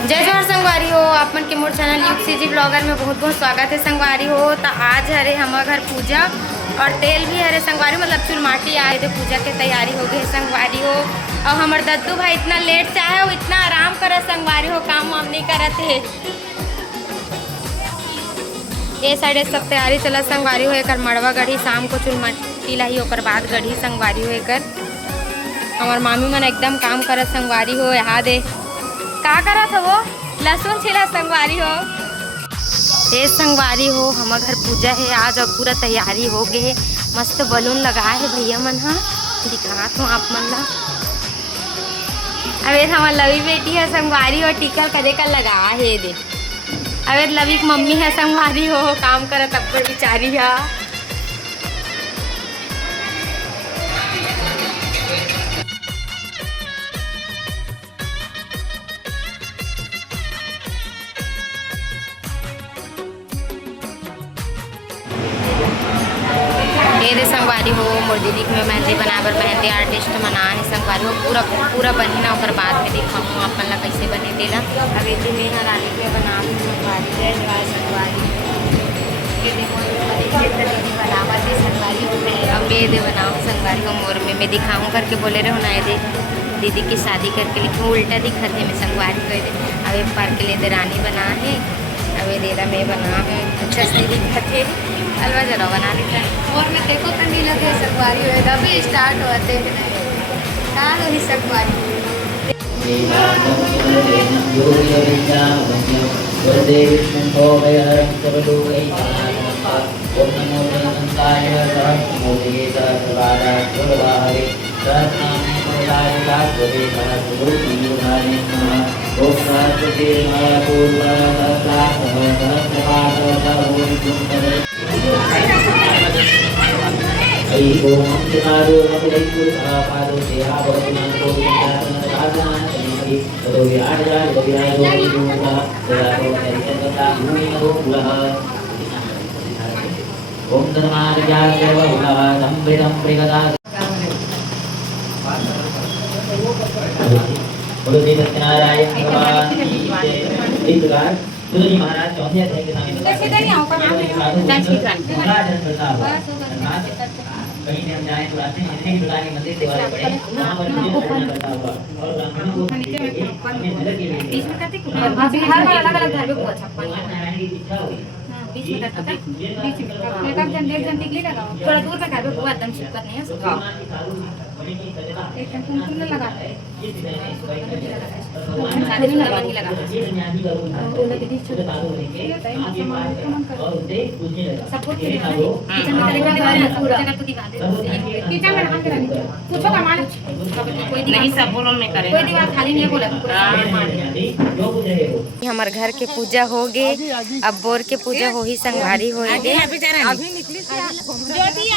जय जोहर संगवारी हो, आप मन के मोर चैनल युग सीजी ब्लॉगर में बहुत बहुत स्वागत है संगवारी हो। तो आज हरे हमारे घर पूजा और तेल भी हरे संगवारी मतलब चुलमाटी आए थे, पूजा के तैयारी हो गई संगवारी हो। और हमारे दद्दू भाई इतना लेट से आए हो, इतना आराम करे संगवारी हो, काम वाम नहीं करते है। ये साइड सब तैयारी चला संगवारी हो। एक मड़वा गढ़ी शाम को चुलमाटी लाई, ओकर बाद गढ़ी संगवारी हो। एक हमार मामी मन एकदम काम करत संगवारी हो। यहाँ दे का करत हो, वो लहसुन छिला संगवारी हो। ये संगवारी हो हमारे घर पूजा है आज और पूरा तैयारी हो गए है। मस्त बलून लगाए है भैया मन, हाँ दिखात हूँ आप मन ला। अबे हमार लवी बेटी है संगवारी हो, टिकल कदे का लगा है दे। अबे लवी की मम्मी है संगवारी हो, काम करत अब बेचारी है। ये संगवारी हो मोर दीदी में मेहंदी बनाबर मेहंदी आर्टिस्ट मना है संगवारी हो। पूरा पूरा बनी ना और बाद में दिखाऊँ अपन ला कैसे बने देला। अब ये में रानी पे बना संगवारी जय जवार संगवारी ये देखो दीदी बनावत है संगवारी हो। अब ये दे बनाओ संगवारी हो मोर में मैं दिखाऊँ करके बोले रहे ना दे दीदी की शादी करके लिखूँ उल्टा दिखत है मैं संगवारी को दे। अब एक पार के लिए दे रानी बना है, अब ये देरा मैं बना है अच्छा से दिखत है। हलवा जरा बना लेते और मैं देखो ठंडी लगे संगवारी हुए अभी स्टार्ट होते हैं ही संगवारी। महाराज चौथे अध्याय के सामने कहीं से हम जाए तो रास्ते में जितने भी प्रकार के मंदिर देवालय पड़े वहाँ पर पूजा करता हुआ और ब्राह्मणों को नजर के लिए हर बार अलग अलग धार्मिक को छप्पन नारायण की इच्छा हुई बीच में रखा था, बीच में एक जन डेढ़ जन टिकली लगाओ, थोड़ा दूर तक आगे हुआ एकदम चिपकत नहीं है उसका एक जन कुमकुम लगा है शादी में लगा नहीं लगा तो लगे दी छोटे टाइम से मान सपोर्ट के लिए किचन में तरीका दिखा रहे हैं पूरा जगह तो दिखा दे किचन में हाथ करानी पूछो का मान कोई नहीं सब बोलो में करे कोई दीवार खाली नहीं बोला पूरा। हमारे घर के पूजा हो गए, अब बोर के पूजा हो ही संगवारी हो गए।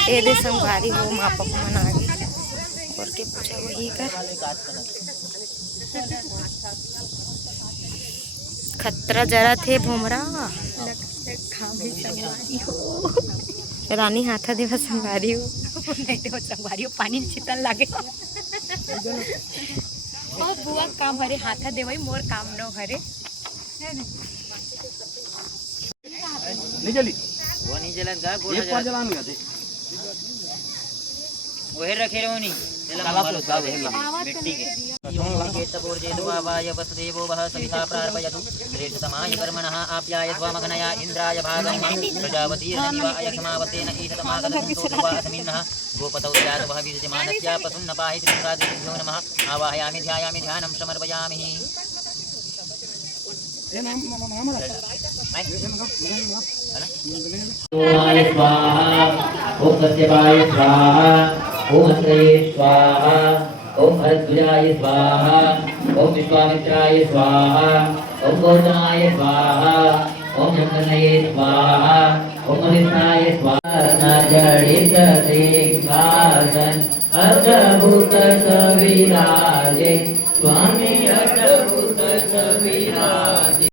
ये दे संगवारी हो माँ पापा मना गए बोर के पूजा हो ही कर खतरा जरा थे भोमरा रानी हाथा देवा संगवारी हो नहीं देवा संगवारी हो पानी चितन लागे और बुआ काम हरे हाथा देवाई मोर काम न हरे नहीं जली वो नहीं जलन का गोला एक बार जलान गया थे वही रखे रहो नहीं काला तो दा है मिट्टी के केतपोर जे दुवावाय वसुदेवो वह सविता प्रार्पयतु श्रेष्ठतमाय कर्मणः आप्याय स्वामघनया इंद्राय भागं प्रजापति रनिवाय समावतेन ईशतमागतं सोत्वा अस्मिन्नः गोपतौ स्यात् वह विद्यमानस्य पशुन्नपाहि त्रिपुरादिभ्यो नमः आवाहयामि ध्यायामि ध्यानं समर्पयामि। ओम सत्यवाय स्वाहा ओम अत्रये स्वाहा ओम भरद्वाजाय स्वाहा ओम विश्वामित्राय स्वाहा ओम गौतमाय स्वाहा ओम जमदग्नये स्वाहा ओम अभिष्ठाय स्वाहा जड़ित सिंहासन अद्भुत सविराजे स्वामी